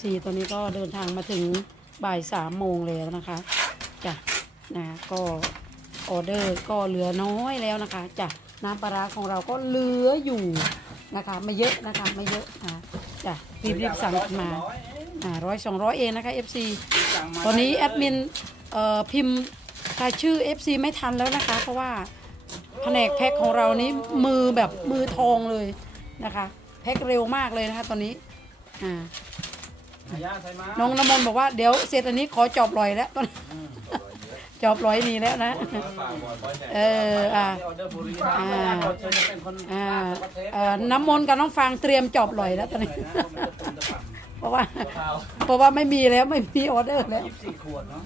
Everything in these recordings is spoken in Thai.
สี่ตอนนี้ก็เดินทางมาถึงบ่ายสามโมงแล้วนะคะจ้ะนะก็ออเดอร์ก็เหลือน้อยแล้วนะคะจ้ะน้ำปลาร้าของเราก็เหลืออยู่นะคะไม่เยอะนะคะไม่เยอะอะจ้ะรีบๆสั่งกันมาอ่าร้อยสองร้อยเองนะคะ FC ตอนนี้แอดมินเอ่อพิมพ์รายชื่อ FC ไม่ทันแล้วนะคะ เพราะว่าแผนกแพ็คของเรานี้มือแบบมือทองเลยนะคะ แพ็คเร็วมากเลยนะคะตอนนี้อ่าย่าใส่มาน้องน้ำมนต์บอกว่าเดี๋ยวเสร็จอันนี้ขอจอบลอยแล้วตอนจอบลอยนี่แล้วนะเอออ่าออเดอร์บุรีรัมย์เชิญเป็นคนอ่าเอ่อน้ำมนต์กับน้องฟางเตรียมจอบลอยแล้วตอนนี้ เพราะว่า เพราะว่าไม่มีแล้วไม่มีออเดอร์แล้ว ยี่สิบสี่ขวดเนาะ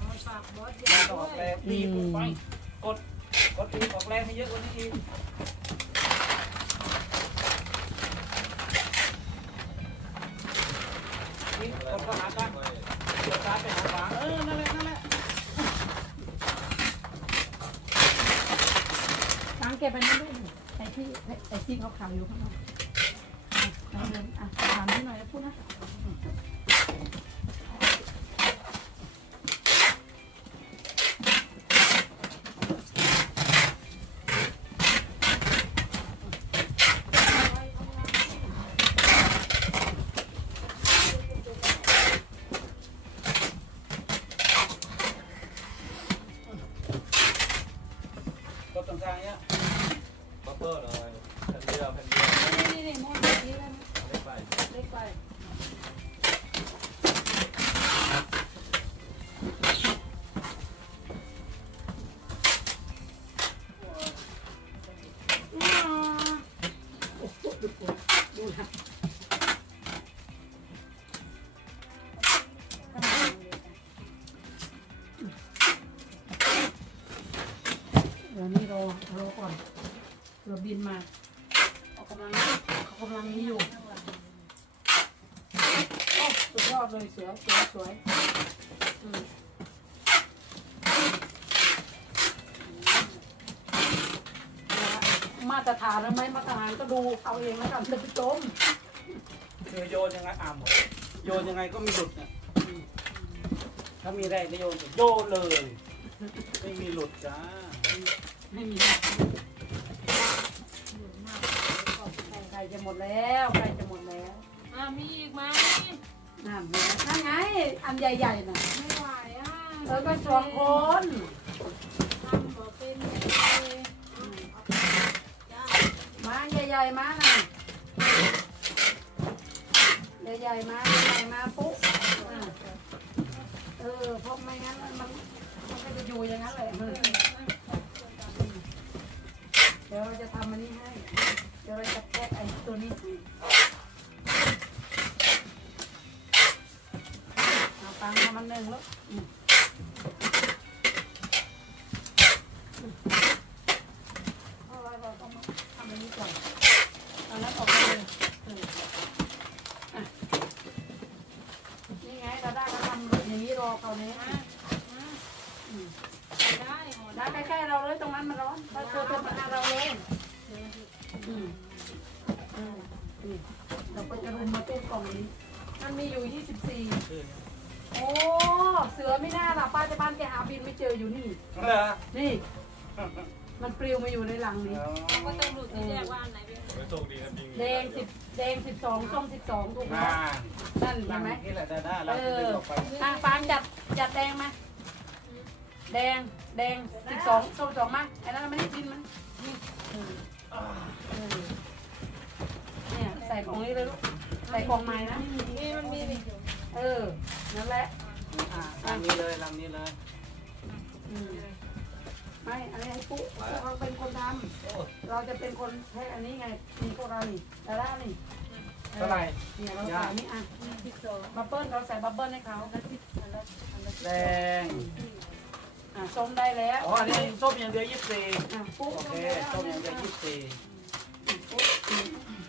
ออกแรงตีไปกดกดตีออกแรงให้เยอะกว่านี้อีก นี่กดเข้าหากันเดี๋ยวซ้ายไปหาขวาเออ นั่นแหละ นั่นแหละฟางเก็บไปนี่ด้วยไอ้ที่ไอ้ที่เขาขาวอยู่ข้างนอกอะเดินอะถามนิดหน่อยแล้วพูดนะ เฟอร์เลยแผ่นเดียวแผ่นเดียวนี่นี่มองแบบนี้เลยนะเล็กไปเล็กไปเดี๋ยวนี้รอรอก่อน เรือบินมาเขากำลังเขากำลังนี้อยู่โอ้สุดยอดเลยเสือสวยสวยอืมมาตรฐานหรือไม่มาตรฐานก็ดูเอาเองแล้วกันท่านผู้ชมคือโยนยังไงอ่ำโยนยังไงก็มีหลุดเนี่ยถ้ามีแรงก็โยนโยนเลย ไม่มีหลุดจ้าไม่มีใคร จะหมดแล้วใครจะหมดแล้วอะมีอีกไหมนั่นไงนั่นไง อันใหญ่ๆน่ะไม่ไหวอะเออก็สองคนทำบ่เป็นเลยมาใหญ่ๆมาน่ะใหญ่ๆมาใหญ่ๆมาปุ๊บอะเออเพราะไม่งั้นมันมันก็จะอยู่อย่างนั้นเลยเดี๋ยวเราจะทำอันนี้ให้ เดี๋ยวเราจะ Thank you. เจออยู่นี่ เหรอนี่ มันปลิวมาอยู่ในหลังนี้ ก็ต้องดูที่แยกว่าอันไหนเป็นไม่โชคดีนะจริงแดงสิบแดงสิบสองส้มสิบสองถูกไหมมานั่นนั่ใช่งไหมนี่แหละดาด้าเราจะดึงออกไปอะฟางจัดจัดแดงมา แดงแดงสิบสองส้มสองมาไอ้นั่นไม่ได้กินมันนี่เออเออเนี่ยใส่กล่องนี้เลยลูก ใส่กล่องใหม่นะ นี่มันมีนี่เออ นั่นแหละ อ่าลำนี้เลยลำนี้เลยอืม ไม่อันนี้ให้ปุ๊พวกเราเป็นคนทำเราจะเป็นคนแค่อันนี้ไงนี่พวกเรานี่ดาด้านี่เท่าไหร่เนี่ยเราใส่นี่อะบับเบิ้ลเราใส่บับเบิ้ลให้เขาแดงอะส้มได้แล้วอ๋ออันนี้ส้มอย่างเดียวยี่สิบสี่อะปุ๊บโอเคส้มอย่างเดียวยี่สิบสี่ปุ๊บอืม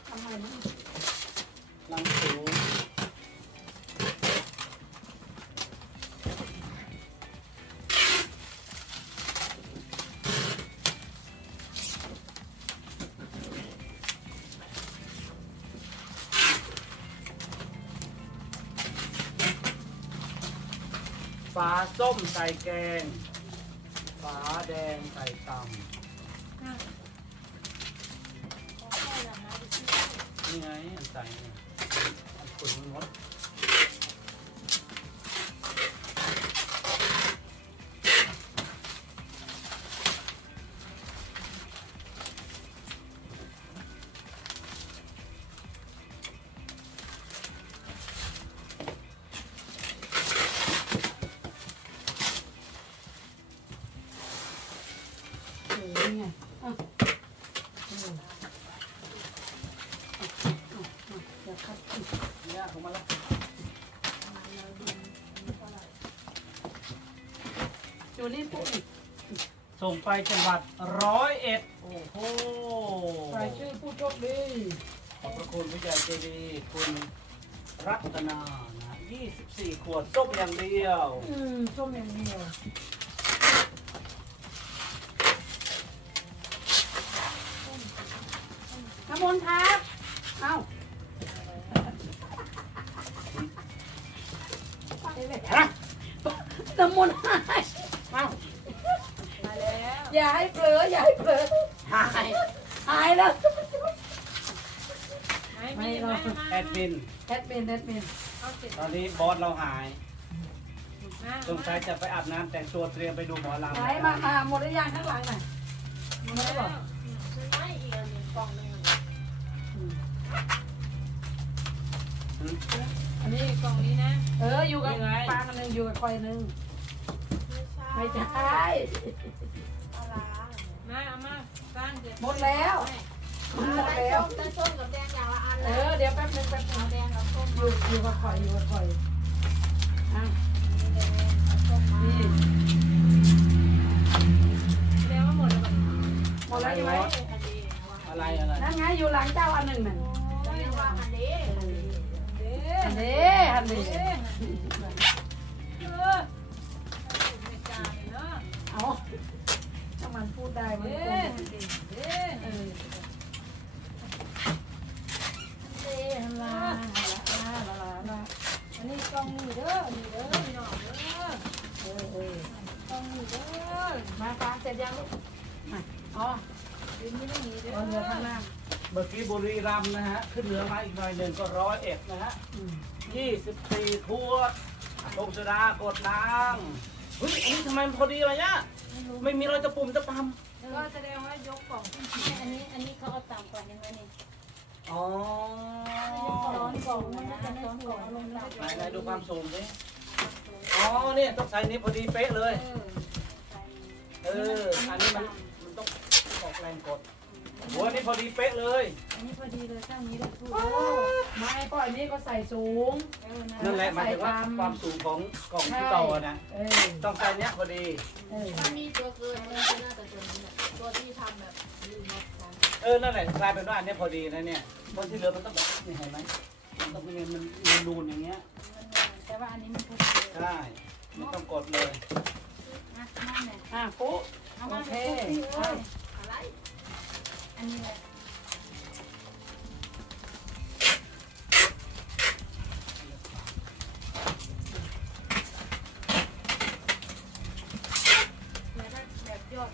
ทำไมนะลำสูงาส้มใส่แกงฟ้าแดงใส่ตนั่งขอข้าวหลังนะดิฉันำนี่ไงอันใส่เนี่ยอันคุณมด จูนี่ปุ๊บอีกส่งไปจังหวัดร้อยเอ็ดโอ้โหรายชื่อผู้โชคดีขอบพระคุณผู้ใหญ่ใจดีคุณรัตนานะ24 ขวดส้มอย่างเดียว อืมส้มอย่างเดียวน้ำมนต์ครับ เอ้าไปเลย ฮะ น้ำมนต์หาย เอ้า มาแล้ว อย่าให้เผลออย่าให้เผลอ หาย หายแล้ว ไม่มีไม่ แอด มิน แอดมินแอดมินเอาเสร็จตอนนี้บอสเราหายนะสงสัยจะไปอาบน้ำแต่งตัวเตรียมไปดูหมอลำไหนมาอ่าหมดหรือยังข้างหลังน่ะหมดแล้แล้ววเหรอซื้อไม้อีกอันหนึ่งกล่องหนึ่งอืมหืมอันนี้กล่องนี้นะเอออยู่กับยังไงปลากันหนึ่งอยู่กับคอยหนึ่งไม่ใช่ไม่ใช่เอาล้างมาเอามาสร้างเก็บหมดแล้วมันหมดแล้วต้น ส้มกับแดงอย่างละอันเอแล้วอเดี๋ยวแป๊บนึงแป๊บนึงแดงกับส้มอยู่อยู่กับคอยอยู่กับคอยอะแดงกับส้มมานี่แดงว่าหมดแล้วแบบหมดแล้วใช่ไหมอะไรอะไรนั่นไงอยู่หลังเจ้าอันหนึ่งน่ะจะเรียกว่าอันนี้อันนี้อันนี้ เด้เออไม่กล้าเลยเนาะ เอาถ้ามันพูดได้มัน เด้ คง เด้ เออเอ้ยลาลาลาลาลา อันนี้กล่องนี้เด้ออันนี้เด้อพี่น้องเด้อ เออเออก ล่องนี้เด้อ มาฟ้าเสร็จยังลูกมาอ๋อ ดินไม่ได้มีเด้อ เอาเรือข้างล่าง เมื่อกี้บุรีรัมย์นะฮะ ขึ้นเหนือมาอีกหน่อยหนึ่งก็ร้อยเอ็ดนะฮะอืมยี่สิบสี่ขวดลงสุดากดน้ำเฮ้ยอันนี้ทำไมมันพอดีวะเนี่ยไม่มีรอยตะปุ่มตะปำก็แสดงว่ายกกล่องขึ้นมาอันนี้อันนี้เขาเอาต่ำกว่านี้ไว้นี่อ๋อร้อนกล่องมันจะร้อนกล่องลงต่ำไหนไหนดูความสูงดิอ๋อเนี่ยต้องใส่นี้พอดีเป๊ะเลย เออเอออันนี้มันมันต้องออกแรงกด โหอันนี้พอดีเป๊ะเลยอันนี้พอดีเลยข้างนี้เลยพูดไม่ก็อันนี้ก็ใส่สูงเออนะนั่นแหละหมายถึงว่าความสูงของกล่องที่ต่อนะเออต้องใส่เนี้ยพอดีเออถ้ามีตัวเกินมันจะน่าจะตัวนี้แหละตัวที่ทำแบบยืนน็อตของเออนั่นแหละกลายเป็นว่าอันเนี้ยพอดีนะเนี่ยคนที่เหลือมันต้องแบบนี่เห็นไหมมันต้องเป็นมันมันนูนอย่างเงี้ยแต่ว่าอันนี้มันพอดีเลยใช่ไม่ต้องกดเลยนะนั่นแหละอะปุ๊เอาโอมาเคเอ้ยอะไรอั นนี้แหละแล้วถ้าแบบยอด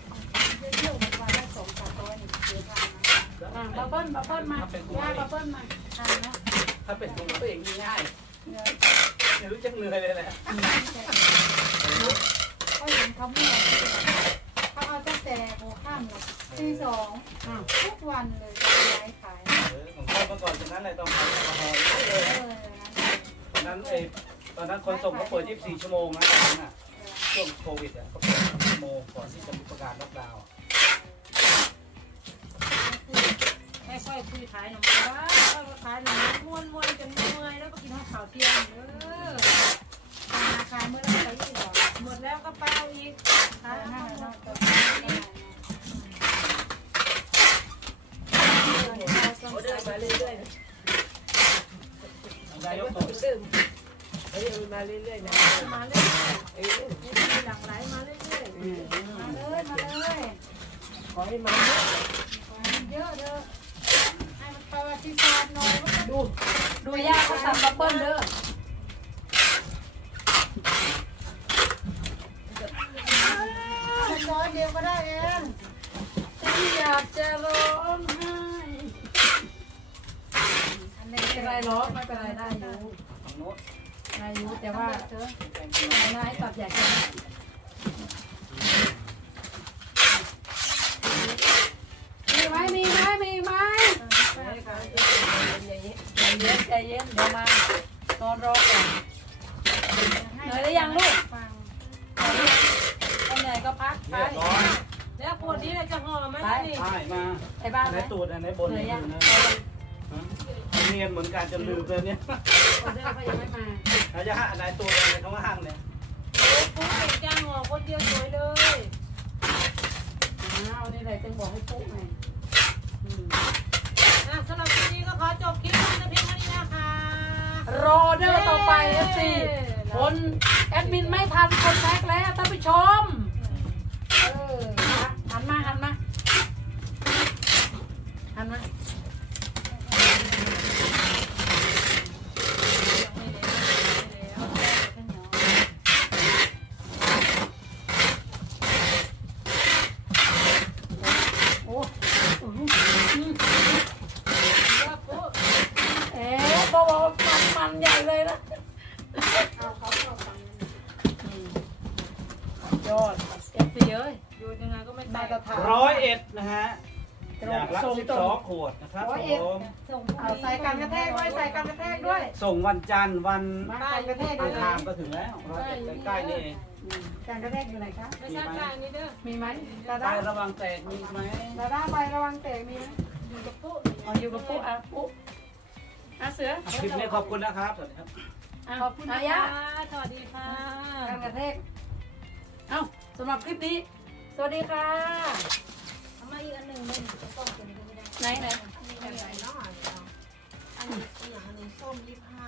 เยอะๆมันวันละสองสามร้อยนี่เสียทางนะอะบับเบิ้ลบับเบิ้ลมาย่าบับเบิ้ลมาทางนะถ้าเป็นตัวตัวเองง่ายไม่รู้จักเหนื่อยเลยแหละเขาเห็นเขาไม่เอาเขาเอา ตั้งแต่หัวค่ำเลยตีสองอ้าวทุกวันเลยจะย้ายขายเออของพ่อเมื่อก่อนจากนั้นเลยต้องขายแอลกอฮอล์เยอะเลยเออนั้นตอนนั้นเอยตอนนั้นขนส่งเขาเปิด 24 ชั่วโมงนะตอนนั้นอะช่วงโควิดอะเขาเปิด24ชั่วโมงก่อนที่จะมีประกาศล็อกดาวน์อะไม่ค่อยคุยขายหน่อยว่าก็ขายหน่อยม้วนม้วนๆจนเมื่อยแล้วก็กินข้าวเที่ยงเออราคาเมื่อไรก็ยี่สิบหมดแล้วก็ไปเอาอีกขายห้าเอาร้อย มาเรื่อยๆนะมาเรื่อยๆเอ้ยี่สิบหลังไหลมาเรื่อยๆมาเลยมาเลยขอให้มาเยอะเด้อให้มันประวัติศาสตร์หน่อยดูดูยากเก็ทำกระเปิ้ลเด้อน้อยเดียวก็ได้เองฉันอยากจะร้องไห้อันเป็นไรหรอกไม่เป็นไรได้อยู่ของโน้ ขียวไม่ได้ตัดใหญ่กันมีไหมมีไหมมีไหมใจเย็นใจเย็นเดี๋ยวมานอนรอก่อนเหนื่อยหรือยังลูกเหนื่อยก็พักไปเรียบร้อยแล้วขวดนี้เราจะห่อไหมนี่ใช่มาไปบ้านไหในตูดอันในบนเหนื่อยยังเนียนเหมือนกันจนลืมเลยเนี่ยออเดอร์เขายังไม่มา ระยะอันไหนตูดอันไหนข้างล่างเนี่ยโอ้ปุ๊บเก่งจังห่อคนเดียวสวยเลยอ้าวนี่แหละจึงบอกให้ปุ๊ไงอืมอะสำหรับคลิปนี้ก็ขอจบคลิปนี้นะเพียงเท่านี้นะคะรอเดอร์ต่อไปเอฟซีคนแอดมินไม่ทันคนแท็กแล้วท่านผู้ชม เออหันมาหันมาหันมาโอ้อืมอืม ว่าปุ๊บ เอ๊ะบอกว่ามันมันใหญ่เลยนะ เอาเขาเข้าฟัง ยอดเอฟซีเอ้ย โยนยังไงก็ไม่แตมากตรฐาน ร้อยเอ็ดนะฮะตรองย่างละส่งสิบตรสองงขวดนะครับร้อยผเอ็ดมส่งเอาใส่กันกระแทกด้วยใส่กันกระแทกด้วยส่งวันจันทร์วันมากันกระแทกอัด้วงยคารก็ถึงแล้วร้อยเอ็ดใกล้ๆนี่เองกันกระแทกอยู่ไหนคะไม่ใช่กลางนี้เด้อมีไหมดาใกด้าล้ระวังแตกมีไหมดาด้าไประวังแตกมีไหมอยู่กับปุ๊บอ๋ออยู่กับปุ๊อะปุ๊อะเสือคลิปนี้ขอบคุณนะครับสวัสดีครับ อะขอบคุณอานะยะ สวัสดีค่ะการกระแทก เอ้าสำหรับคลิปนี้ สวัสดีค่ะทำไมาอีกอันหนึ่งเลยจะต้องเป็นไม่ได้ไหนไหน มีอะไรเนาะอันนี้อย่างอันนี้ส้มยี่ห้า